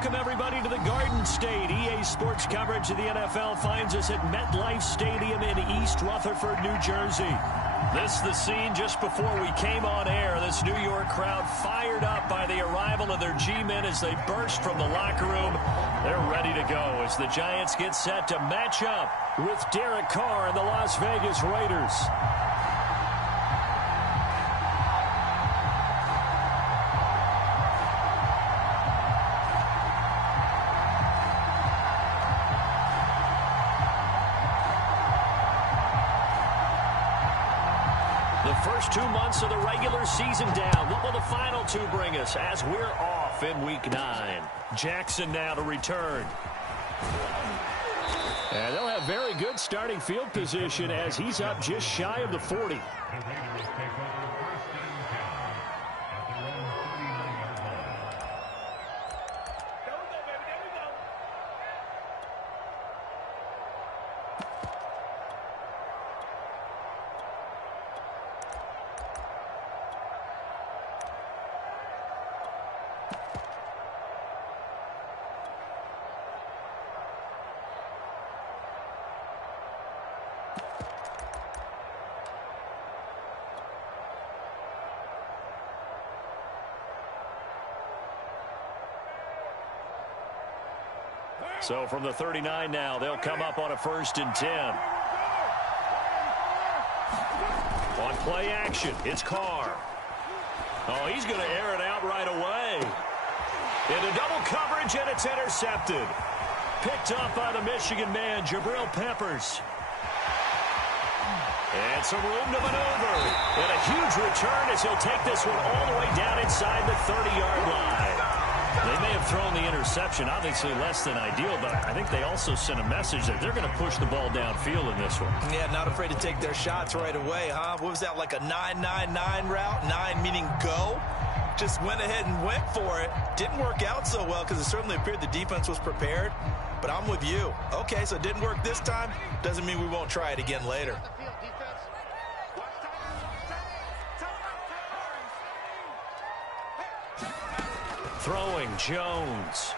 Welcome, everybody, to the Garden State. EA Sports coverage of the NFL finds us at MetLife Stadium in East Rutherford, New Jersey. This is the scene just before we came on air. This New York crowd fired up by the arrival of their G-men as they burst from the locker room. They're ready to go as the Giants get set to match up with Derek Carr and the Las Vegas Raiders. The first 2 months of the regular season down. What will the final two bring us as we're off in Week 9? Jackson now to return. And they'll have very good starting field position as he's up just shy of the 40. So from the 39 now, they'll come up on a 1st and 10. On play action, it's Carr. Oh, he's going to air it out right away. Into double coverage, and it's intercepted. Picked up by the Michigan man, Jabril Peppers. And some room to maneuver. And a huge return as he'll take this one all the way down inside the 30-yard line. They may have thrown the interception, obviously less than ideal, but I think they also sent a message that they're going to push the ball downfield in this one. Yeah, not afraid to take their shots right away, huh? What was that, like a 9-9-9 route? 9 meaning go? Just went ahead and went for it. Didn't work out so well because it certainly appeared the defense was prepared, but I'm with you. Okay, so it didn't work this time. Doesn't mean we won't try it again later. Throwing, Jones.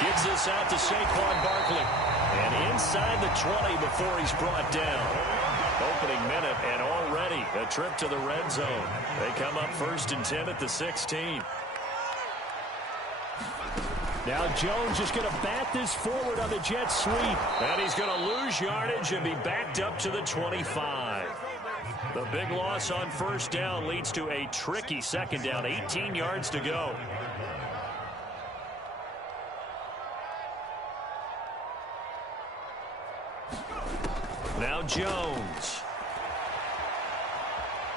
Gets this out to Saquon Barkley. And inside the 20 before he's brought down. Opening minute and already a trip to the red zone. They come up 1st and 10 at the 16. Now Jones is going to bat this forward on the jet sweep. And he's going to lose yardage and be backed up to the 25. The big loss on 1st down leads to a tricky 2nd down. 18 yards to go. Now Jones.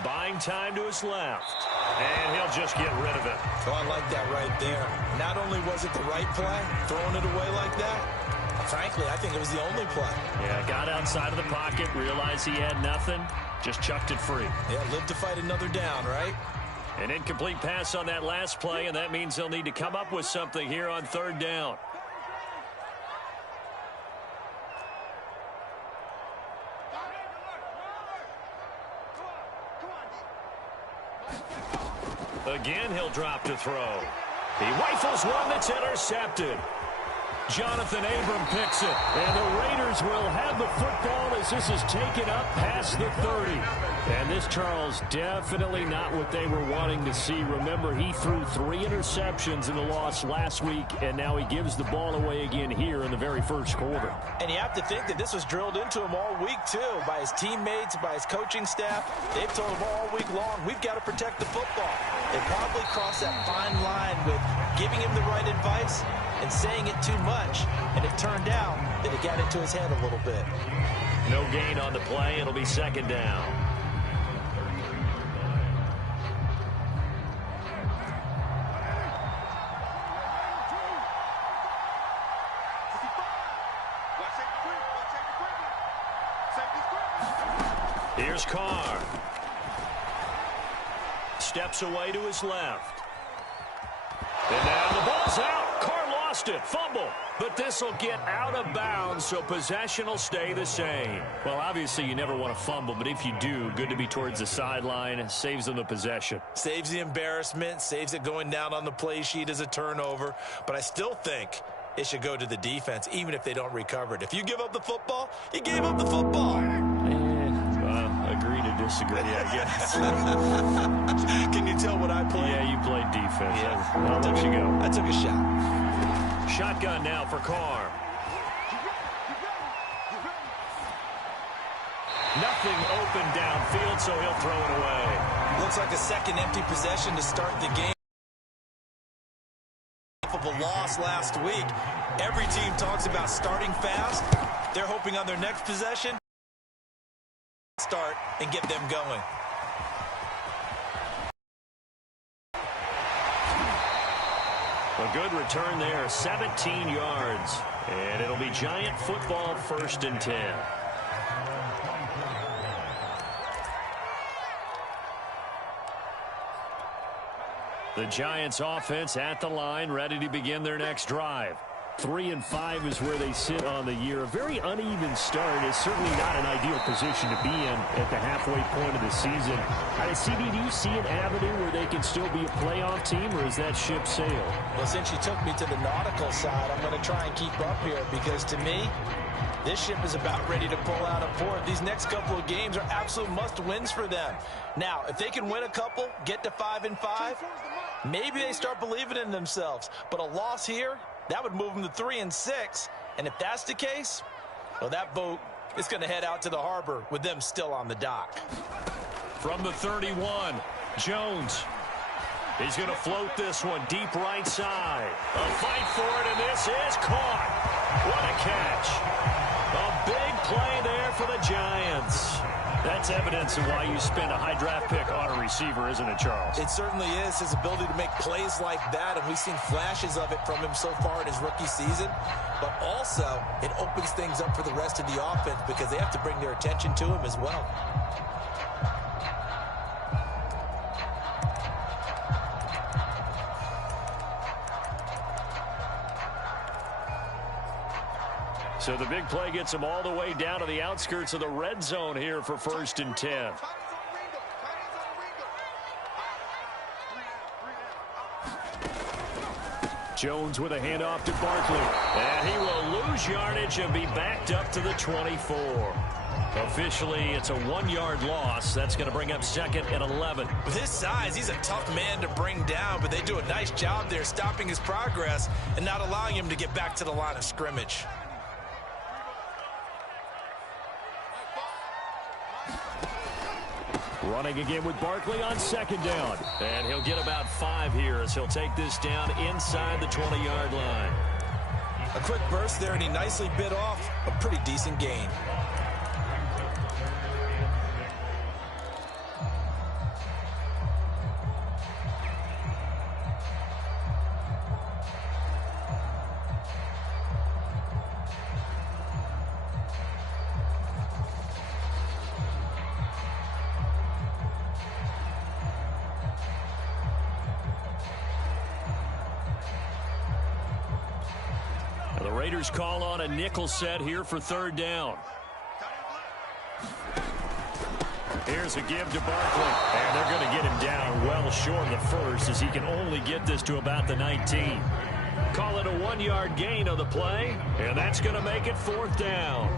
Buying time to his left. And he'll just get rid of it. Oh, I like that right there. Not only was it the right play, throwing it away like that, frankly, I think it was the only play. Yeah, got outside of the pocket, realized he had nothing, just chucked it free. Yeah, live to fight another down, right? An incomplete pass on that last play, and that means they'll need to come up with something here on 3rd down. Again, he'll drop to throw. He rifles one that's intercepted. Jonathan Abram picks it, and the Raiders will have the football as this is taken up past the 30. And this, Charles, definitely not what they were wanting to see. Remember, he threw 3 interceptions in the loss last week, and now he gives the ball away again here in the very first quarter. And you have to think that this was drilled into him all week, too, by his teammates, by his coaching staff. They've told him all week long, we've got to protect the football. They probably crossed that fine line with giving him the right advice and saying it too much, and it turned out that it got into his head a little bit. No gain on the play. It'll be 2nd down. Here's Carr. Steps away to his left. And now the ball's out. Carr lost lost it. Fumble. But this will get out of bounds, so possession will stay the same. Well, obviously, you never want to fumble, but if you do, good to be towards the sideline. Saves them the possession. Saves the embarrassment, saves it going down on the play sheet as a turnover. But I still think it should go to the defense, even if they don't recover it. If you give up the football, you gave up the football. Agree to disagree, I guess. Can you tell what I played? Yeah, you played defense. Yeah. I'll let you go. I took a shot. Shotgun now for Carr. Nothing open downfield, so he'll throw it away. Looks like a second empty possession to start the game. Of a loss last week. Every team talks about starting fast. They're hoping on their next possession start and get them going. A good return there, 17 yards. And it'll be Giant football, 1st and 10. The Giants offense at the line, ready to begin their next drive. 3-5 is where they sit on the year. A very uneven start is certainly not an ideal position to be in at the halfway point of the season. CD, do you see an avenue where they can still be a playoff team, or is that ship sailed? Well, since you took me to the nautical side, I'm going to try and keep up here because to me, this ship is about ready to pull out of port. These next couple of games are absolute must-wins for them. Now, if they can win a couple, get to 5-5, maybe they start believing in themselves. But a loss here, that would move them to 3-6. And if that's the case, well, that boat is going to head out to the harbor with them still on the dock. From the 31, Jones. He's going to float this one deep right side. A fight for it, and this is caught. What a catch. A big play there for the Giants. That's evidence of why you spend a high draft pick on a receiver, isn't it, Charles? It certainly is. His ability to make plays like that, and we've seen flashes of it from him so far in his rookie season. But also, it opens things up for the rest of the offense because they have to bring their attention to him as well. So the big play gets him all the way down to the outskirts of the red zone here for 1st and 10. Jones with a handoff to Barkley. And he will lose yardage and be backed up to the 24. Officially, it's a 1-yard loss. That's going to bring up 2nd and 11. With his size, he's a tough man to bring down, but they do a nice job there stopping his progress and not allowing him to get back to the line of scrimmage. Running again with Barkley on 2nd down. And he'll get about 5 here as he'll take this down inside the 20-yard line. A quick burst there, and he nicely bit off a pretty decent gain. The Raiders call on a nickel set here for 3rd down. Here's a give to Barkley. And they're going to get him down well short of the first as he can only get this to about the 19. Call it a 1-yard gain on the play. And that's going to make it 4th down.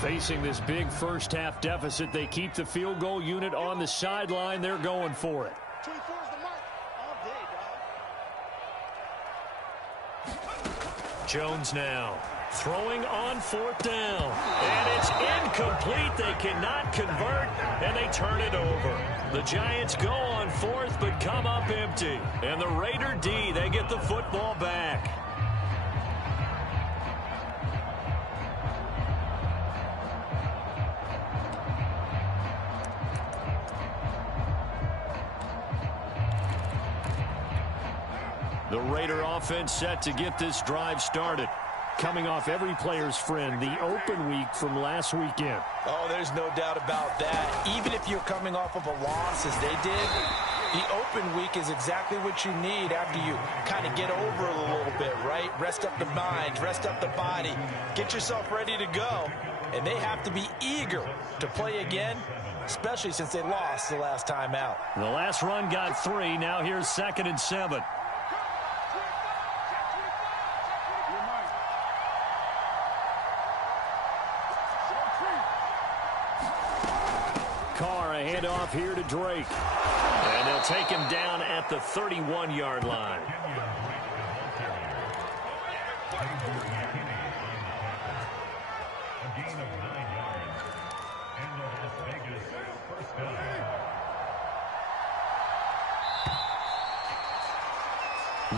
Facing this big first-half deficit, they keep the field goal unit on the sideline. They're going for it. Jones now throwing on 4th down. And it's incomplete. They cannot convert, and they turn it over. The Giants go on 4th, but come up empty. And the Raider D, they get the football back. The Raider offense set to get this drive started. coming off every player's friend, the open week from last weekend. Oh, there's no doubt about that. Even if you're coming off of a loss as they did, the open week is exactly what you need after you kind of get over it a little bit, right? Rest up the mind, rest up the body, get yourself ready to go. And they have to be eager to play again, especially since they lost the last time out. The last run got 3. Now here's 2nd and 7. Carr, a handoff here to Drake. And they'll take him down at the 31-yard line.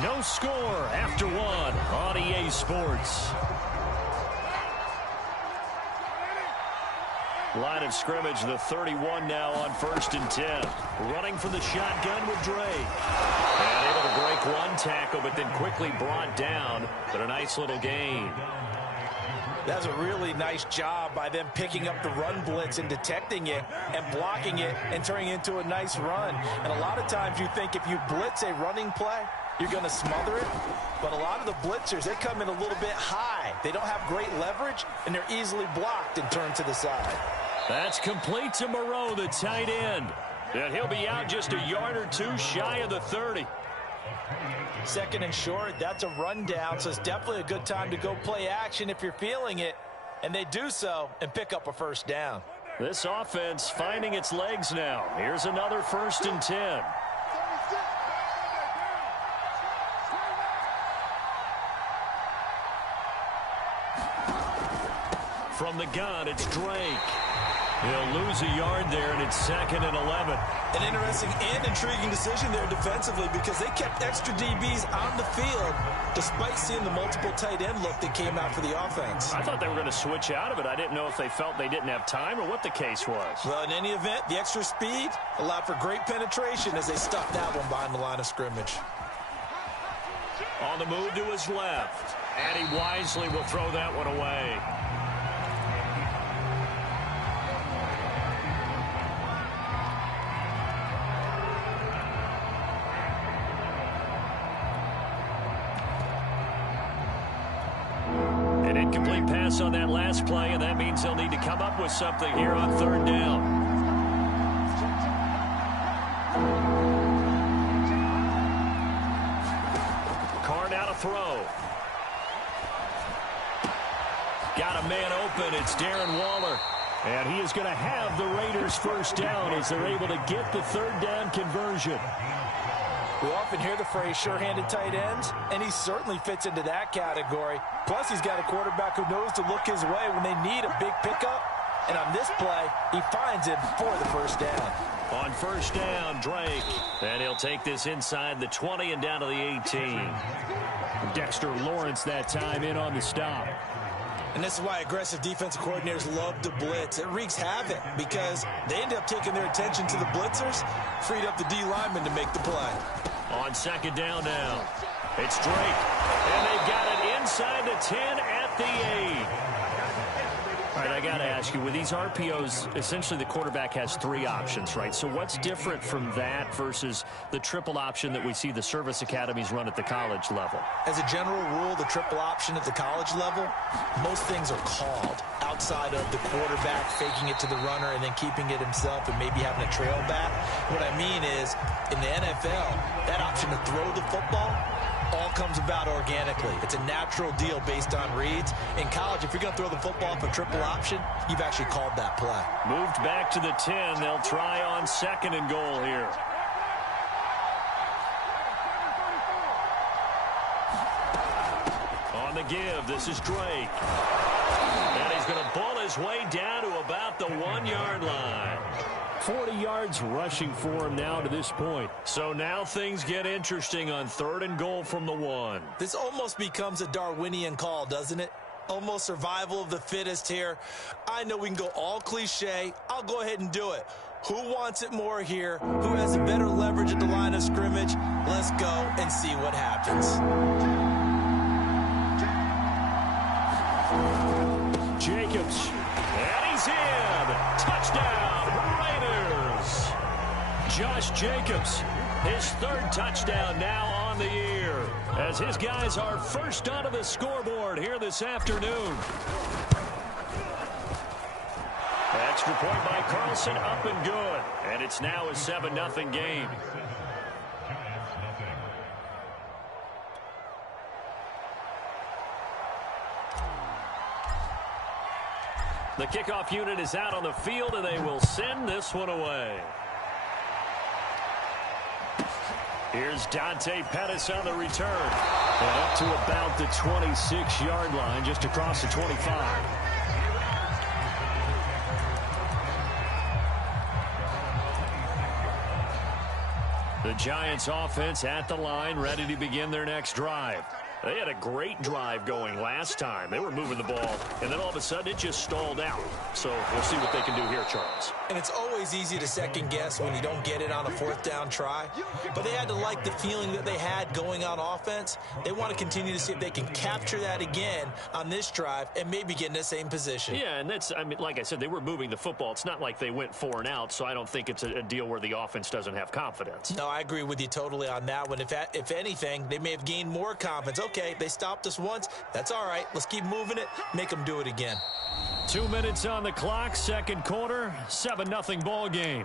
No score after 1 on EA Sports. Line of scrimmage, the 31 now on 1st and 10. Running from the shotgun with Drake. And able to break one tackle, but then quickly brought down. But a nice little gain. That's a really nice job by them picking up the run blitz and detecting it and blocking it and turning it into a nice run. And a lot of times you think if you blitz a running play, you're going to smother it. But a lot of the blitzers, they come in a little bit high. They don't have great leverage, and they're easily blocked and turned to the side. That's complete to Moreau, the tight end. And he'll be out just a yard or two shy of the 30. 2nd and short, that's a rundown, so it's definitely a good time to go play action if you're feeling it. And they do so and pick up a 1st down. This offense finding its legs now. Here's another 1st and 10. From the gun, it's Drake. He'll lose a yard there, and it's 2nd and 11. An interesting and intriguing decision there defensively because they kept extra DBs on the field despite seeing the multiple tight end look that came out for the offense. I thought they were going to switch out of it. I didn't know if they felt they didn't have time or what the case was. Well, in any event, the extra speed allowed for great penetration as they stuffed that one behind the line of scrimmage. On the move to his left, and he wisely will throw that one away. Incomplete pass on that last play, and that means they'll need to come up with something here on 3rd down. Carr now to throw. Got a man open. It's Darren Waller. And he is going to have the Raiders 1st down as they're able to get the 3rd down conversion. We often hear the phrase sure-handed tight ends, and he certainly fits into that category. Plus, he's got a quarterback who knows to look his way when they need a big pickup. And on this play, he finds him for the 1st down. On 1st down, Drake. And he'll take this inside the 20 and down to the 18. Dexter Lawrence that time in on the stop. And this is why aggressive defensive coordinators love to blitz. It wreaks havoc because they end up taking their attention to the blitzers, freed up the D lineman to make the play. On 2nd down now, it's Drake. And they've got it inside the 10 at the 8. All right, I got to ask you, with these RPOs, essentially the quarterback has 3 options, right? So what's different from that versus the triple option that we see the service academies run at the college level? As a general rule, the triple option at the college level, most things are called outside of the quarterback faking it to the runner and then keeping it himself and maybe having a trail back. What I mean is, in the NFL, that option to throw the football all comes about organically. It's a natural deal based on reads. In college, if you're going to throw the football for triple option, you've actually called that play. Moved back to the 10. They'll try on 2nd and goal here. On the give, this is Drake. And he's going to bull his way down to about the 1-yard line. 40 yards rushing for him now to this point. So now things get interesting on 3rd and goal from the 1. This almost becomes a Darwinian call, doesn't it? Almost survival of the fittest here. I know we can go all cliche. I'll go ahead and do it. Who wants it more here? Who has the better leverage at the line of scrimmage? Let's go and see what happens. Jacobs. And he's in. Touchdown, Raiders. Josh Jacobs, his third touchdown now on the year, as his guys are first onto the scoreboard here this afternoon. Extra point by Carlson, up and good. And it's now a 7-0 game. The kickoff unit is out on the field, and they will send this one away. Here's Dante Pettis on the return. And up to about the 26-yard line, just across the 25. The Giants offense at the line, ready to begin their next drive. They had a great drive going last time. They were moving the ball, and then all of a sudden it just stalled out. So we'll see what they can do here, Charles. And it's always easy to second guess when you don't get it on a fourth down try. But they had to like the feeling that they had going on offense. They want to continue to see if they can capture that again on this drive and maybe get in the same position. Yeah, and that's, I mean, like I said, they were moving the football. It's not like they went 4 and out, so I don't think it's a deal where the offense doesn't have confidence. No, I agree with you totally on that one. If anything, they may have gained more confidence. Okay, they stopped us once. That's all right. Let's keep moving it. Make them do it again. 2 minutes on the clock, second quarter, 7-0 ball game.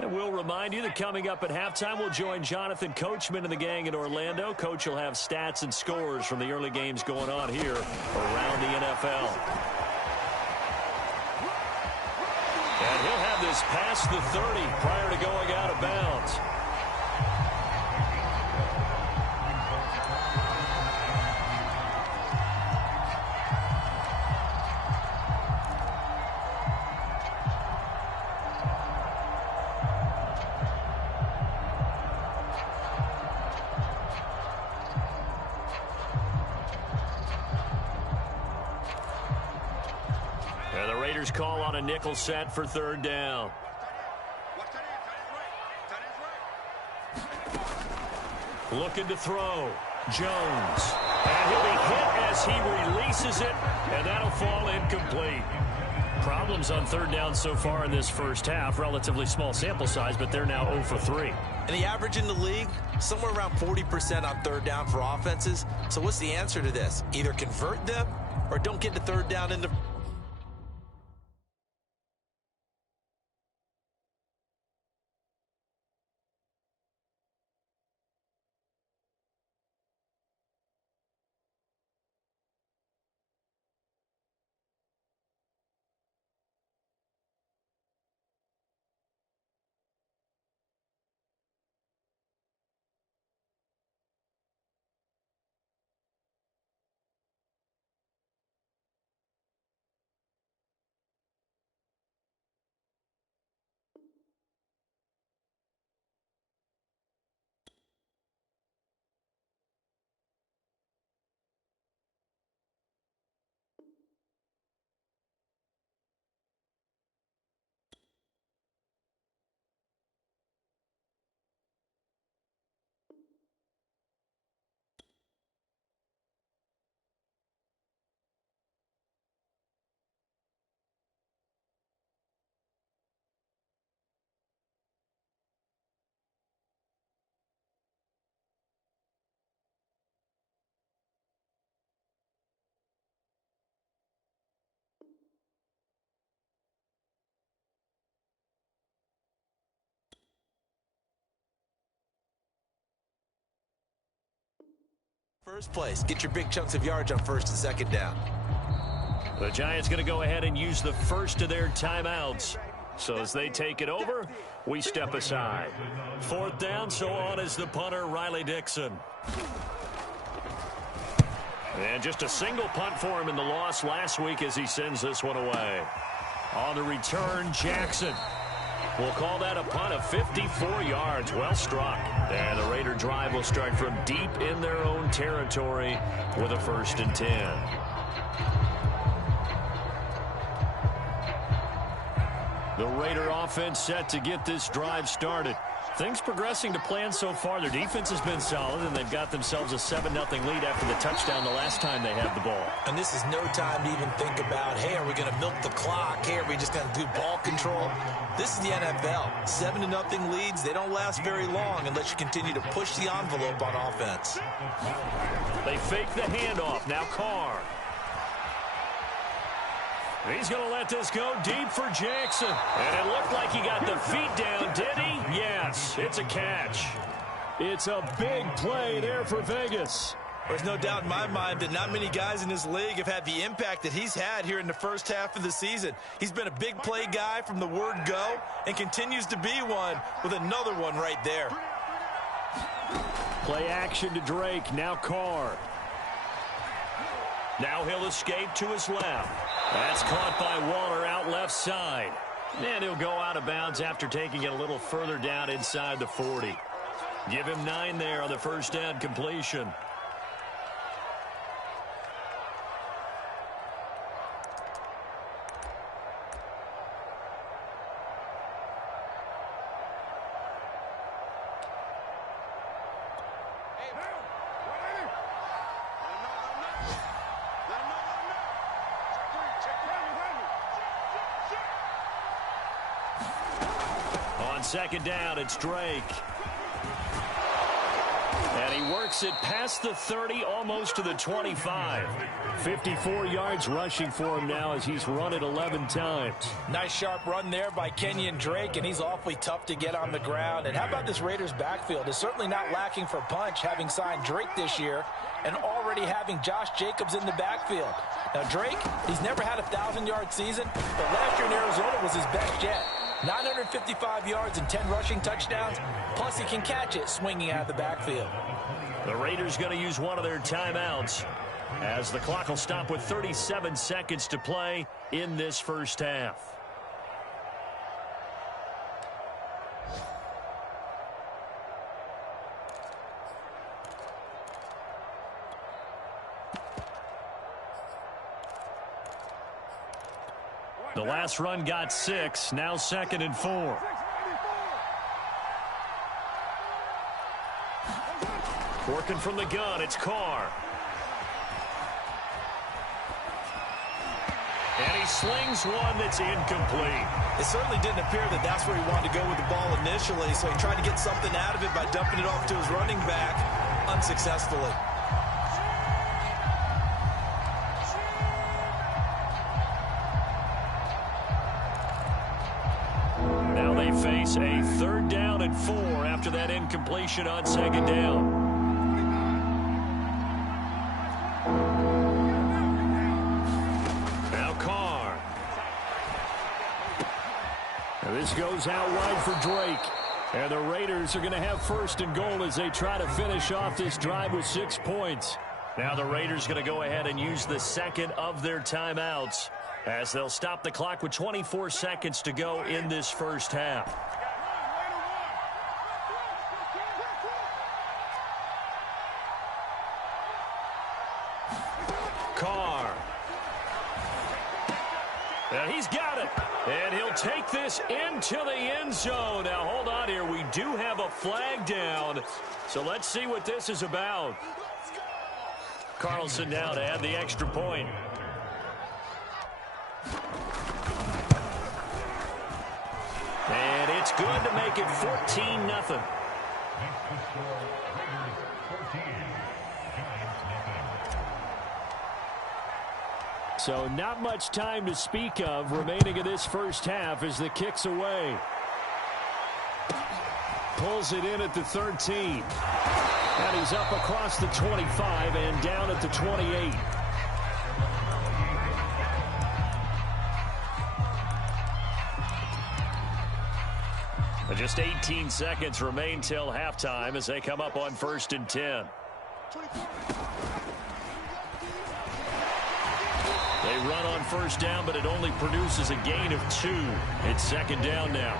And we'll remind you that coming up at halftime, we'll join Jonathan Coachman and the gang in Orlando. Coach will have stats and scores from the early games going on here around the NFL. And he'll have this past the 30 prior to going out of bounds. Call on a nickel set for third down. Looking to throw. Jones. And he'll be hit as he releases it, and that'll fall incomplete. Problems on third down so far in this first half. Relatively small sample size, but they're now 0 for 3. And the average in the league, somewhere around 40% on third down for offenses. So what's the answer to this? Either convert them or don't get the third down into... First place, get your big chunks of yards on first and second down. The Giants going to go ahead and use the first of their timeouts. So as they take it over, we step aside. Fourth down, so on is the punter, Riley Dixon. And just a single punt for him in the loss last week as he sends this one away. On the return, Jackson. We'll call that a punt of 54 yards. Well struck. And the Raider drive will start from deep in their own territory with a 1st and 10. The Raider offense set to get this drive started. Things progressing to plan so far. Their defense has been solid, and they've got themselves a 7-0 lead after the touchdown the last time they had the ball. And this is no time to even think about, hey, are we going to milk the clock? Hey, are we just going to do ball control? This is the NFL. 7-0 leads, they don't last very long unless you continue to push the envelope on offense. They fake the handoff. Now Carr. He's going to let this go deep for Jackson. And it looked like he got the feet down, did he? Yes, it's a catch. It's a big play there for Vegas. There's no doubt in my mind that not many guys in this league have had the impact that he's had here in the first half of the season. He's been a big play guy from the word go and continues to be one with another one right there. Play action to Drake. Now Carr. Now he'll escape to his left. That's caught by Waller out left side. And he'll go out of bounds after taking it a little further down inside the 40. Give him 9 there on the first down completion. Second down, it's Drake. And he works it past the 30, almost to the 25. 54 yards rushing for him now as he's run it 11 times. Nice sharp run there by Kenyon Drake, and he's awfully tough to get on the ground. And how about this Raiders backfield? It's certainly not lacking for punch, having signed Drake this year and already having Josh Jacobs in the backfield. Now Drake, he's never had a 1,000-yard season, but last year in Arizona was his best yet. 955 yards and 10 rushing touchdowns, plus he can catch it swinging out of the backfield. The Raiders going to use one of their timeouts as the clock will stop with 37 seconds to play in this first half. The last run got 6, now 2nd and 4. Working from the gun, it's Carr. And he slings one that's incomplete. It certainly didn't appear that that's where he wanted to go with the ball initially, so he tried to get something out of it by dumping it off to his running back unsuccessfully. Face a 3rd down and 4 after that incompletion on 2nd down. Now Carr. Now this goes out wide for Drake. And the Raiders are going to have 1st and goal as they try to finish off this drive with 6 points. Now the Raiders going to go ahead and use the second of their timeouts, as they'll stop the clock with 24 seconds to go in this first half. Carr. And he's got it. And he'll take this into the end zone. Now, hold on here. We do have a flag down. So let's see what this is about. Carlson now to add the extra point. And it's good to make it 14-0. So not much time to speak of remaining in this first half as the kick's away. Pulls it in at the 13. And he's up across the 25 and down at the 28. Just 18 seconds remain till halftime as they come up on 1st and 10. They run on 1st down, but it only produces a gain of 2. It's 2nd down now.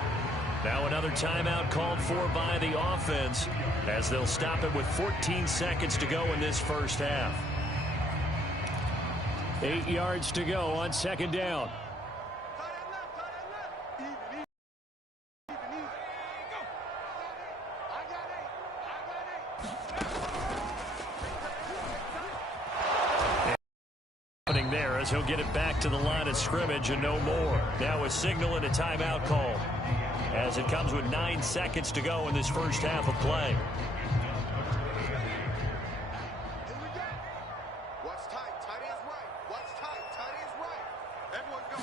Now another timeout called for by the offense as they'll stop it with 14 seconds to go in this first half. 8 yards to go on 2nd down. there as he'll get it back to the line of scrimmage and no more. Now a signal and a timeout call as it comes with 9 seconds to go in this first half of play. What's tight? Tight is right. What's tight? Tight is right. Everyone go.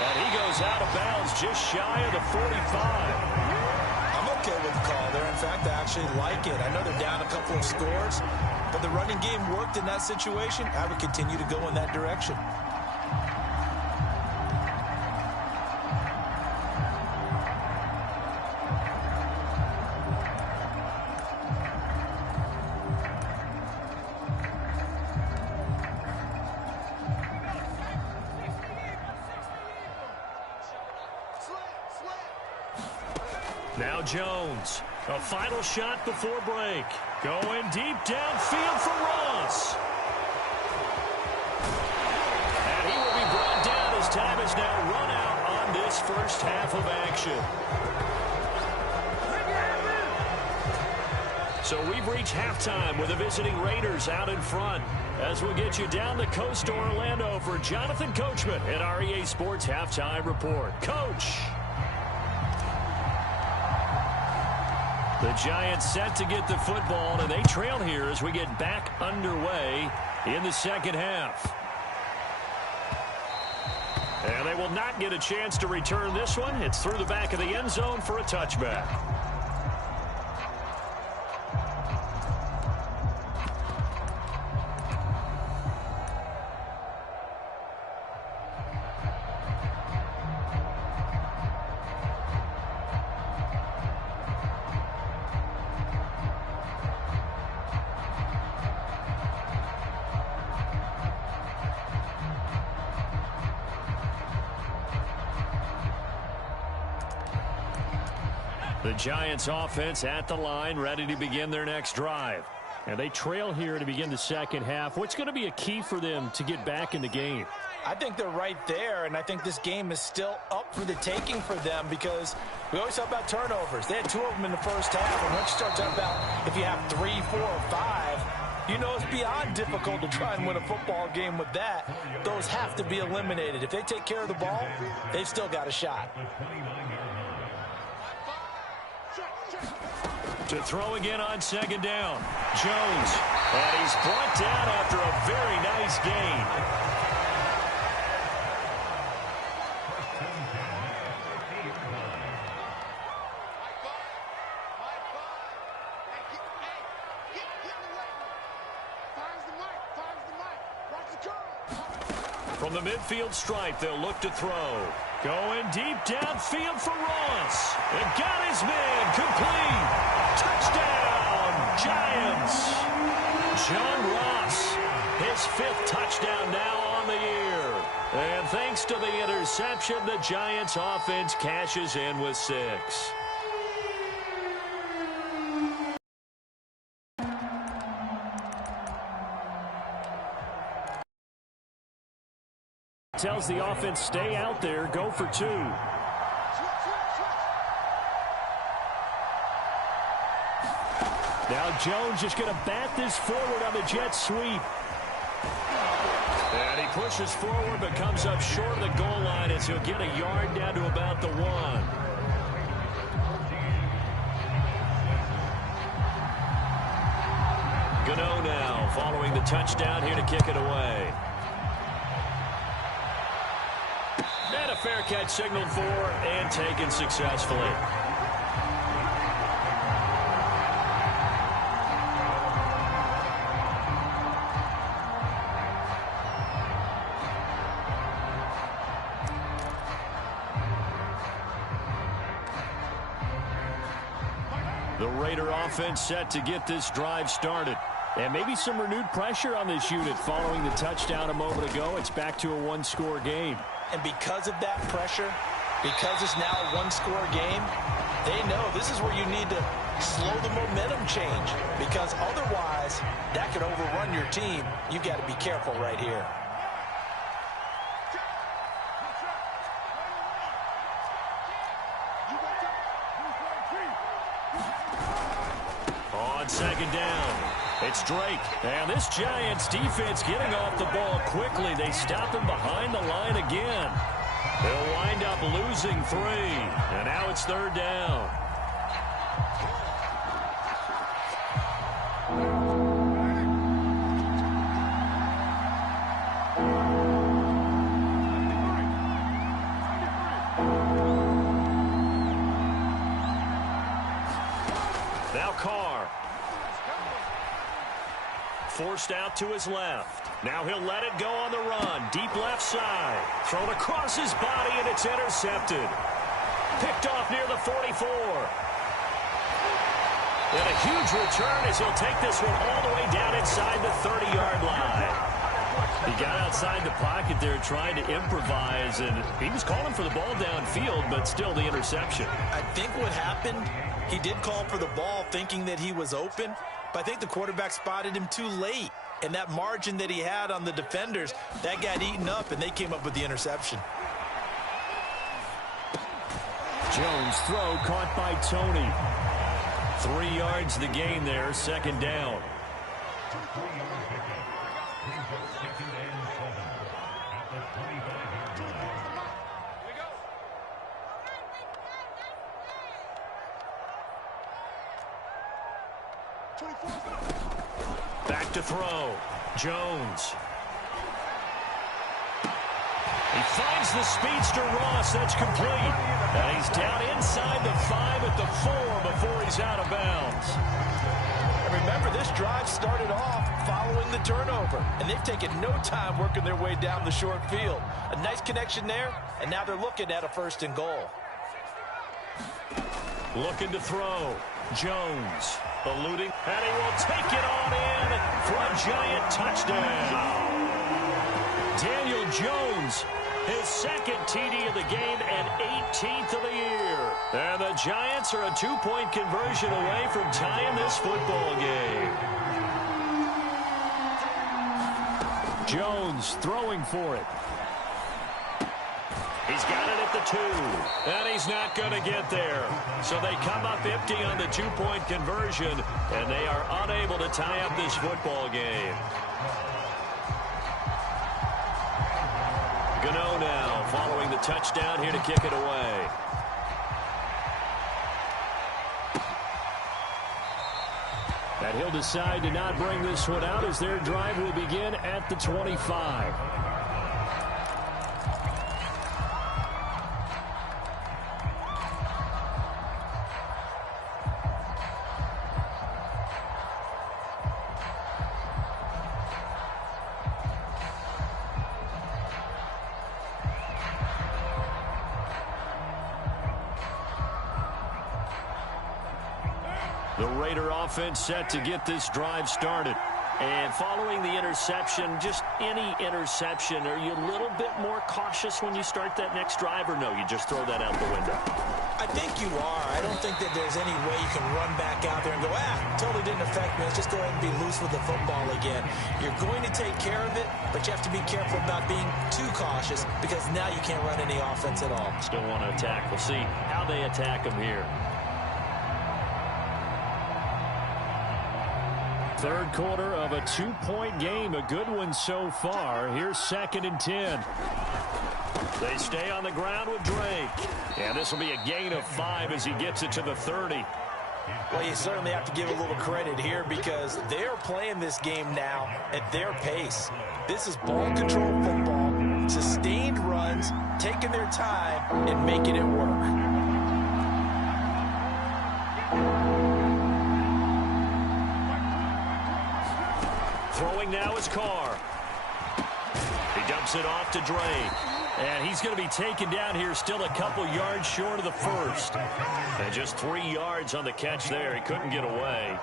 And he goes out of bounds just shy of the 45. Okay with the call there. In fact, I actually like it. I know they're down a couple of scores, but the running game worked in that situation. I would continue to go in that direction. Now Jones, a final shot before break. Going deep downfield for Ross. And he will be brought down as time is now run out on this first half of action. So we've reached halftime with the visiting Raiders out in front. As we'll get you down the coast to Orlando for Jonathan Coachman at our EA Sports Halftime Report. Coach. The Giants set to get the football, and they trail here as we get back underway in the second half. And they will not get a chance to return this one. It's through the back of the end zone for a touchback. The Giants offense at the line, ready to begin their next drive. And they trail here to begin the second half. What's going to be a key for them to get back in the game? I think they're right there, and I think this game is still up for the taking for them because we always talk about turnovers. They had 2 of them in the first half, and once you start talking about if you have 3, 4, or 5, you know it's beyond difficult to try and win a football game with that. Those have to be eliminated. If they take care of the ball, they've still got a shot. To throw again on second down. Jones. And he's brought down after a very nice gain. From the midfield stripe, they'll look to throw. Going deep downfield for Ross. And got his man complete. Touchdown, Giants. John Ross, his 5th touchdown now on the year. And thanks to the interception, the Giants offense cashes in with 6. Tells the offense, stay out there, go for 2. Now Jones just going to bat this forward on the jet sweep. And he pushes forward but comes up short of the goal line as he'll get a yard down to about the 1. Gano now following the touchdown here to kick it away. And a fair catch signaled for and taken successfully. The Raider offense set to get this drive started. And maybe some renewed pressure on this unit following the touchdown a moment ago. It's back to a 1-score game. And because of that pressure, because it's now a 1-score game, they know this is where you need to slow the momentum change. Because otherwise, that could overrun your team. You've got to be careful right here. second down. It's Drake. And this Giants defense getting off the ball quickly. They stop him behind the line again. They'll wind up losing 3. And now it's third down. Now Carr. Forced out to his left. Now he'll let it go on the run. Deep left side. Thrown across his body, and it's intercepted. Picked off near the 44. And a huge return as he'll take this one all the way down inside the 30-yard line. He got outside the pocket there trying to improvise, and he was calling for the ball downfield, but still the interception. I think what happened, he did call for the ball thinking that he was open, but I think the quarterback spotted him too late. And that margin that he had on the defenders, that got eaten up, and they came up with the interception. Jones' throw caught by Tony. 3 yards the gain there, second down. Back to throw. Jones. He finds the speedster Ross. That's complete. And he's down inside the 5 at the 4 before he's out of bounds. And remember, this drive started off following the turnover. And they've taken no time working their way down the short field. A nice connection there, and now they're looking at a 1st and goal. Looking to throw. Jones. Eluding, and he will take it on in for a Giant touchdown. Daniel Jones, his 2nd TD of the game and 18th of the year. And the Giants are a 2-point conversion away from tying this football game. Jones throwing for it. He's got it at the 2, and he's not going to get there. So they come up empty on the 2-point conversion, and they are unable to tie up this football game. Gano now following the touchdown here to kick it away. And he'll decide to not bring this one out as their drive will begin at the 25. The Raider offense set to get this drive started. And following the interception, just any interception, are you a little bit more cautious when you start that next drive, or no, you just throw that out the window? I think you are. I don't think that there's any way you can run back out there and go, totally didn't affect me. Let's just go ahead and be loose with the football again. You're going to take care of it, but you have to be careful about being too cautious because now you can't run any offense at all. Still want to attack. We'll see how they attack them here. Third quarter of a 2-point game. A good one so far. Here's 2nd and 10. They stay on the ground with Drake. And this will be a gain of 5 as he gets it to the 30. Well, you certainly have to give a little credit here because they're playing this game now at their pace. This is ball control football, sustained runs, taking their time, and making it work. Throwing now is Carr. He dumps it off to Drake. And he's going to be taken down here still a couple yards short of the 1st. And just 3 yards on the catch there. He couldn't get away.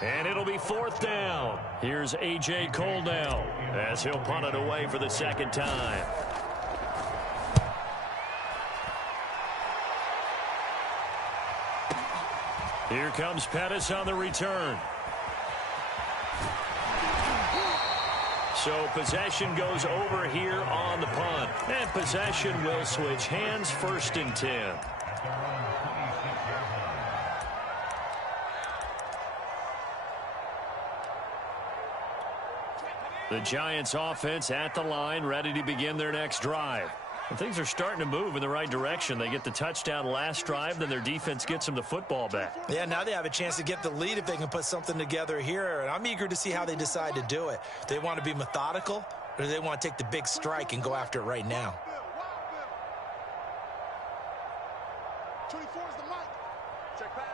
And it'll be 4th down. Here's A.J. Cole now as he'll punt it away for the 2nd time. Here comes Pettis on the return. So possession goes over here on the punt. And possession will switch hands, 1st and 10. The Giants offense at the line, ready to begin their next drive. And things are starting to move in the right direction. They get the touchdown last drive, then their defense gets them the football back. Yeah, now they have a chance to get the lead if they can put something together here. And I'm eager to see how they decide to do it. Do they want to be methodical, or do they want to take the big strike and go after it right now? 24 is the mic. Check pass.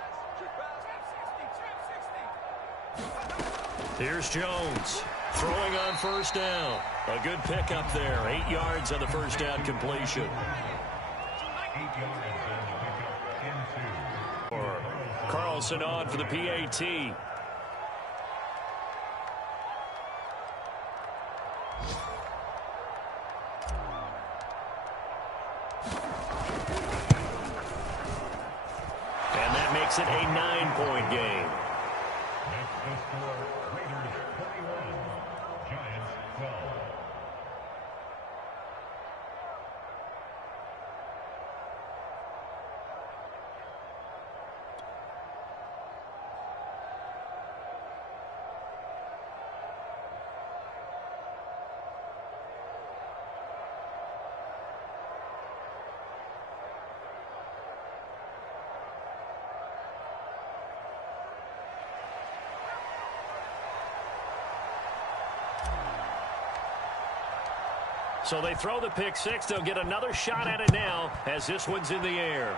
Here's Jones throwing on first down. A good pickup there. 8 yards on the first down completion. Carlson on for the PAT. And that makes it a 9-point game. Next score, Raiders 41, Giants 12. So they throw the pick six. They'll get another shot at it now as this one's in the air.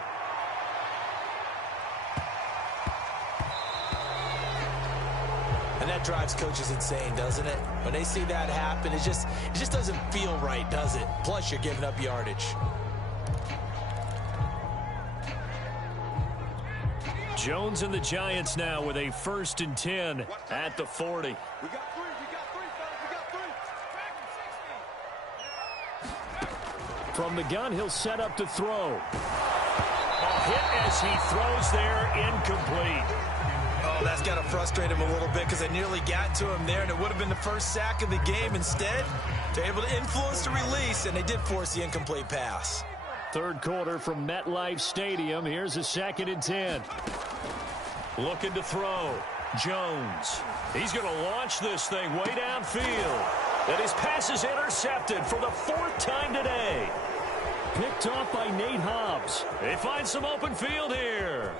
And that drives coaches insane, doesn't it? When they see that happen, it just doesn't feel right, does it? Plus, you're giving up yardage. Jones and the Giants now with a 1st and 10 at the 40. We got three, fellas. We got three. From the gun, he'll set up to throw. A hit as he throws there, incomplete. Oh, that's got to frustrate him a little bit because I nearly got to him there, and it would have been the first sack of the game. Instead, they're able to influence the release, and they did force the incomplete pass. Third quarter from MetLife Stadium. Here's a 2nd and 10. Looking to throw. Jones. He's going to launch this thing way downfield. And his pass is intercepted for the 4th time today. Picked off by Nate Hobbs. They find some open field here.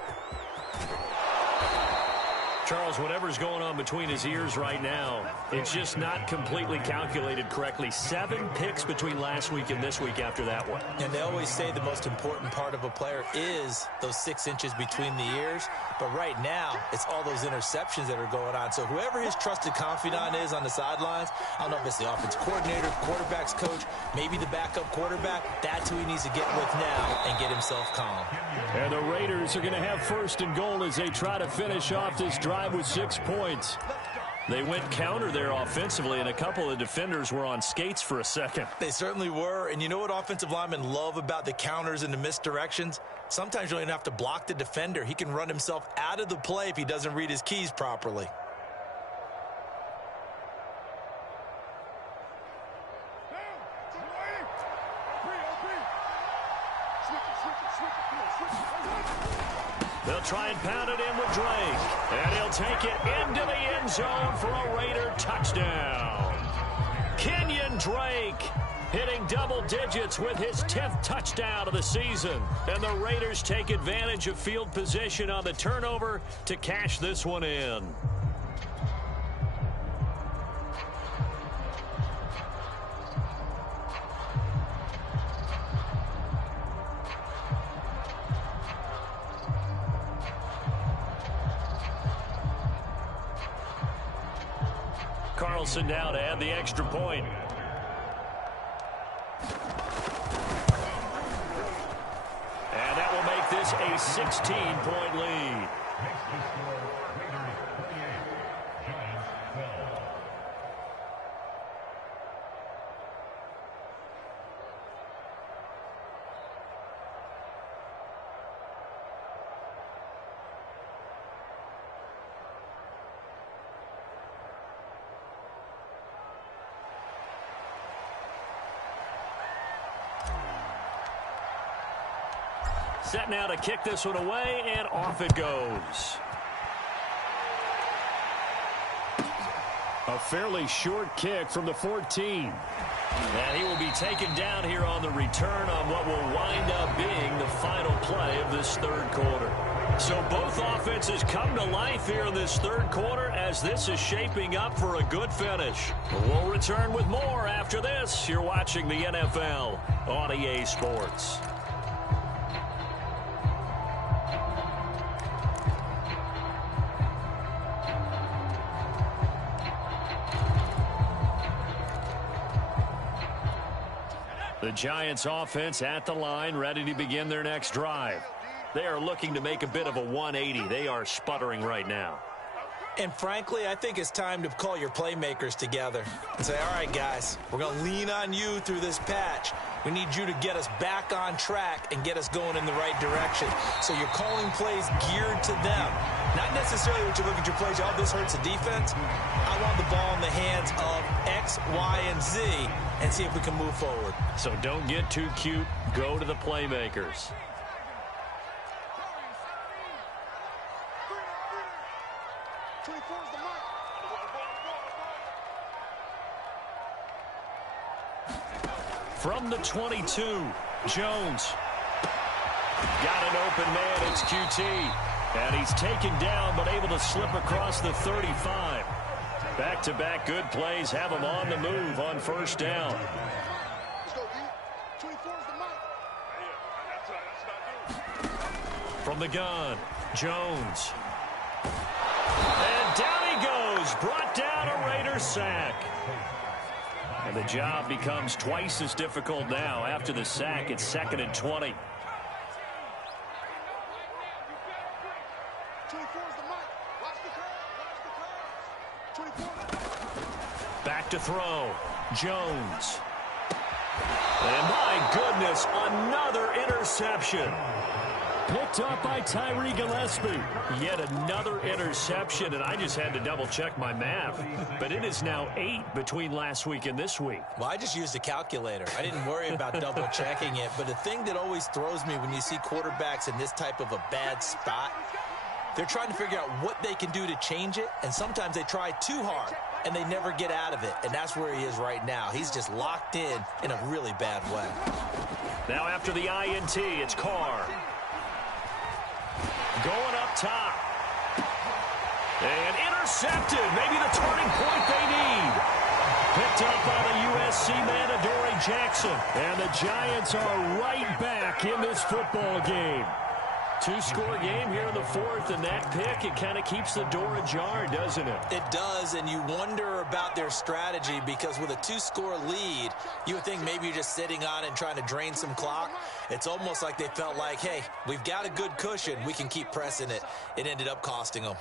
Charles, whatever's going on between his ears right now, it's just not completely calculated correctly. 7 picks between last week and this week after that one. And they always say the most important part of a player is those 6 inches between the ears. But right now, it's all those interceptions that are going on. So whoever his trusted confidant is on the sidelines, I don't know if it's the offensive coordinator, quarterback's coach, maybe the backup quarterback, that's who he needs to get with now and get himself calm. And the Raiders are going to have 1st and goal as they try to finish off this drive with 6 points. They went counter there offensively, and a couple of defenders were on skates for a second. They certainly were, and you know what offensive linemen love about the counters and the misdirections? Sometimes you don't even have to block the defender. He can run himself out of the play if he doesn't read his keys properly. They'll try and pound it in with Drake. And he'll take it into the end zone for a Raider touchdown. Kenyon Drake hitting double digits with his 10th touchdown of the season. And the Raiders take advantage of field position on the turnover to cash this one in. Carlson now to add the extra point. And that will make this a 16-point lead. Next to score, Raiders 38, Giants 12. Set now to kick this one away, and off it goes. A fairly short kick from the 14. And he will be taken down here on the return on what will wind up being the final play of this third quarter. So both offenses come to life here in this third quarter as this is shaping up for a good finish. We'll return with more after this. You're watching the NFL on EA Sports. The Giants offense at the line, ready to begin their next drive. They are looking to make a bit of a 180. They are sputtering right now. And frankly, I think it's time to call your playmakers together and say, all right, guys, we're going to lean on you through this patch. We need you to get us back on track and get us going in the right direction. So you're calling plays geared to them. Not necessarily what you look at your plays, oh, this hurts the defense. I want the ball in the hands of X, Y, and Z and see if we can move forward. So don't get too cute. Go to the playmakers. From the 22, Jones. Got an open man, it's QT. And he's taken down, but able to slip across the 35. Back-to-back good plays have him on the move on first down. From the gun, Jones. And down he goes, brought down a Raider sack. And the job becomes twice as difficult now. After the sack, it's 2nd and 20. Back to throw. Jones. And my goodness, another interception. Picked up by Tyree Gillespie. Yet another interception, and I just had to double-check my math. But it is now 8 between last week and this week. Well, I just used a calculator. I didn't worry about double-checking it. But the thing that always throws me when you see quarterbacks in this type of a bad spot, they're trying to figure out what they can do to change it, and sometimes they try too hard, and they never get out of it. And that's where he is right now. He's just locked in a really bad way. Now after the INT, it's Carr. Going up top. And intercepted. Maybe the turning point they need. Picked up by the USC man, Adoree Jackson. And the Giants are right back in this football game. Two-score game here in the fourth, and that pick, it kind of keeps the door ajar, doesn't it? It does, and you wonder about their strategy because with a two-score lead, you would think maybe you're just sitting on it and trying to drain some clock. It's almost like they felt like, hey, we've got a good cushion. We can keep pressing it. It ended up costing them.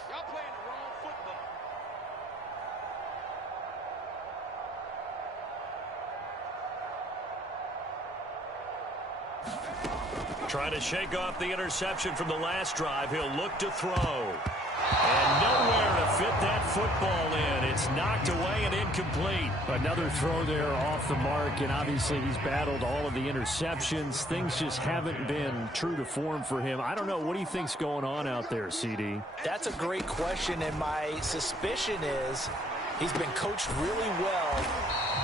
Trying to shake off the interception from the last drive. He'll look to throw. And nowhere to fit that football in. It's knocked away and incomplete. Another throw there off the mark, and obviously he's battled all of the interceptions. Things just haven't been true to form for him. I don't know. What do you think's going on out there, CD? That's a great question, and my suspicion is he's been coached really well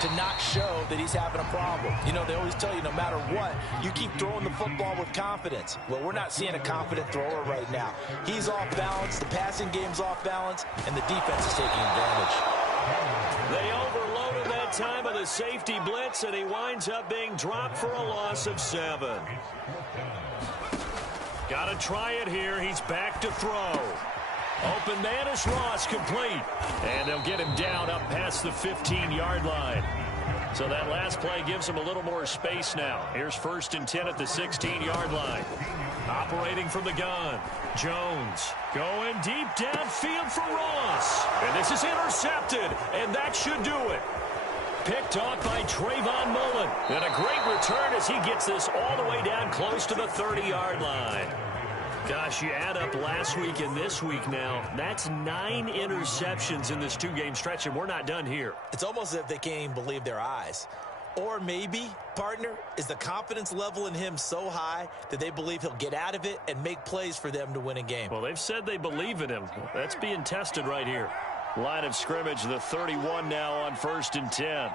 to not show that he's having a problem. You know, they always tell you no matter what, you keep throwing the football with confidence. Well, we're not seeing a confident thrower right now. He's off balance, the passing game's off balance, and the defense is taking advantage. They overloaded that time of the safety blitz, and he winds up being dropped for a loss of 7. Got to try it here. He's back to throw. Open man is Ross, complete. And they'll get him down up past the 15-yard line. So that last play gives him a little more space now. Here's 1st and 10 at the 16-yard line. Operating from the gun. Jones going deep downfield for Ross. And this is intercepted, and that should do it. Picked off by Trayvon Mullen. And a great return as he gets this all the way down close to the 30-yard line. Gosh, you add up last week and this week now, that's 9 interceptions in this 2-game stretch, and we're not done here. It's almost as if they can't even believe their eyes. Or maybe, partner, is the confidence level in him so high that they believe he'll get out of it and make plays for them to win a game. Well, they've said they believe in him. That's being tested right here. Line of scrimmage, the 31 now on 1st and 10.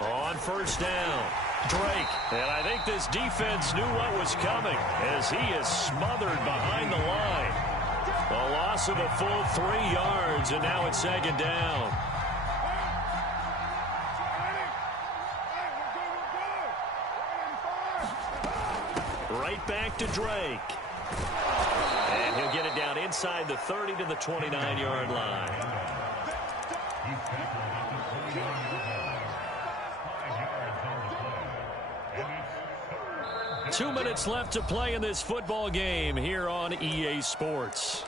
On 1st down, Drake. And I think this defense knew what was coming as he is smothered behind the line. A loss of a full 3 yards, and now it's 2nd down. Right back to Drake. And he'll get it down inside the 30 to the 29-yard line. 2 minutes left to play in this football game here on EA Sports.